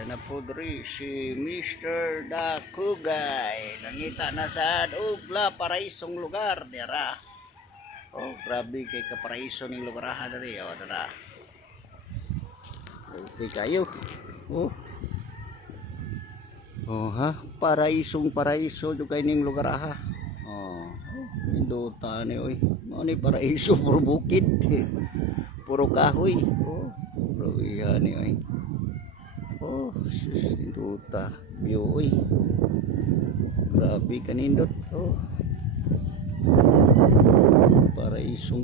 Yan na po diri si Mr. Dakugay. Nangita na sa Ugla, paraisong lugar. Dira. Oh, grabe kay kaparaiso ning lugar ha diri. Oh, dira. Okay kayo. Oh. Oh ha, paraiso kay ning lugar ha. Oh, induta ni oy. Mao ni paraiso puro bukid. Puro kahoy. Oh, grabe ni oy. Oh, induta view oy. Grabe kanindot. Oh.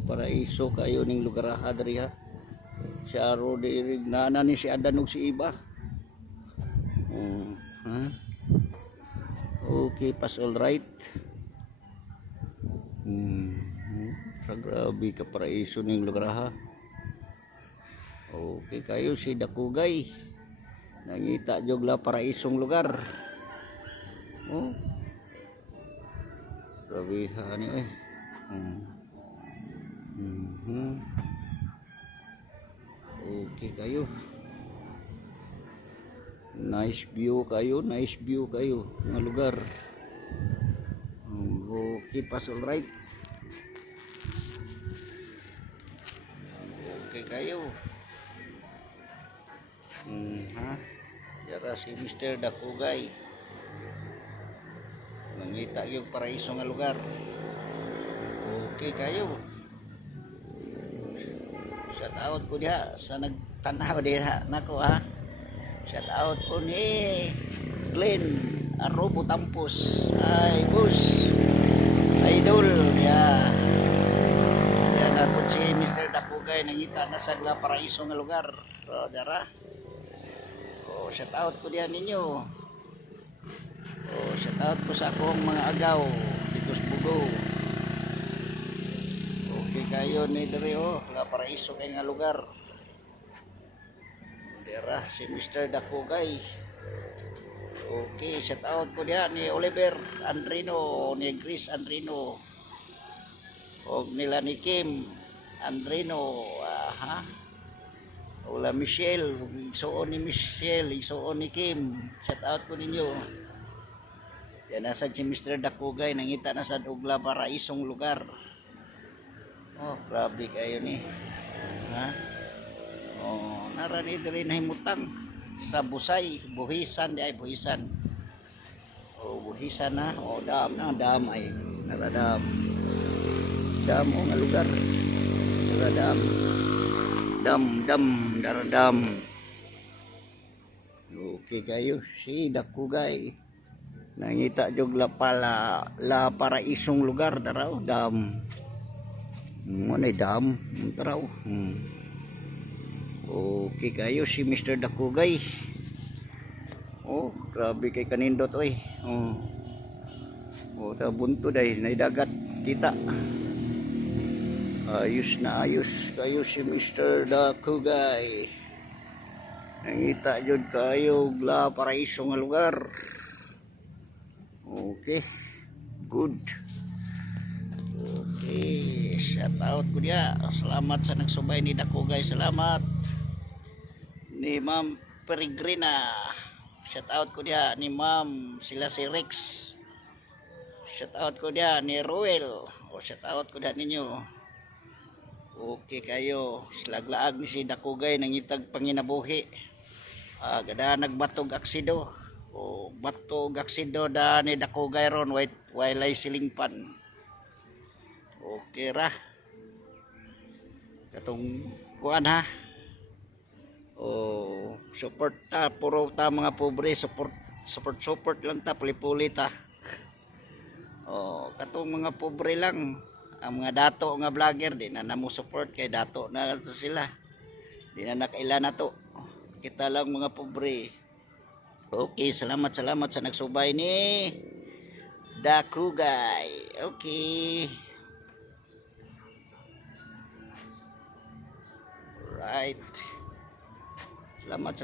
Paraiso kayo ning lugar ha diri ha. Siya ro diri nana ni si Adan ug si Iba. Ha? Okay, pass all right. Grabe ka paraiso ning lugar ha. Okay kayo si Dakugay. Nangita jog la paraisong lugar. Oh. Grabe ha ni eh. Okay kayo. Nice view kayo ng lugar. Okay, pass all right. Okay kayo. Ha? Yara si Mr. Dakugay. Nangita yung paraiso nga lugar. Okay kayo. Shout out ko diha sa nagtanaw diha nako ha. Shout out ko ni Glenn Arobo Tampos. Ay boss. Idol ya. Yan na po si Mr. Dakugay nangita na sa paraiso nga lugar. So, dara. Oh, shout out ko diyan ninyo. Oh, shout out ko sa akong mga agaw dito sa Bugo. Okay kayo ni diri oh, nga paraiso kay nga lugar. Dira si Mr. Dakugay. Okay, shout out ko diyan ni Oliver Andrino, ni Chris Andrino. Og nila ni Kim Andrino, ha? Wala Michelle, igsoon ni Michelle, igsoon ni Kim. Shout out ko ninyo. Yan nasa si Mr. Dakugay, nangita na sa Ugla paraisong lugar. Oh, grabe kayo ni. Ha? Oh, narani diri na himutang sa Busay, Buhisan di ay Buhisan. Oh, Buhisan na. Oh, dam ay naradam. Dam o nga lugar. Naradam. Daradam. Okay kayo si Dakugay. Nangita jog la paraisong lugar daraw dam. Ano dam daraw. Okay kayo si Mr. Dakugay. Oh, grabe kay kanindot oy. Oh, ta bunto day naidagat kita. Ayos na ayos kayo si Mr. Dakugay. Nangita jud kayo la paraiso nga lugar. Okay. Good. Okay, shout out ko dia. Salamat sa nagsubay ni Dakugay. Salamat ni Ma'am Peregrina. Shout out ko dia ni Ma'am sila si Rex. Shout out ko dia ni Roel. O shout out ko dia ninyo. Okay kayo. Slaglaag ni si Dakugay nangitag panginabuhi. Gada nagbatog aksido. O batog aksido da ni Dakugay ron walay silingpan. Okay ra. Katong kuan ha. Oh, support ta puro ta mga pobre, support lang ta, puli-puli ta. Oh, katong mga pobre lang, ang mga dato nga vlogger di na namo support kay dato na to sila. Di na nakaila na to. Kita lang mga pobre. Okay, salamat sa nagsubay ni Dakugay. Okay. Right. Salamat.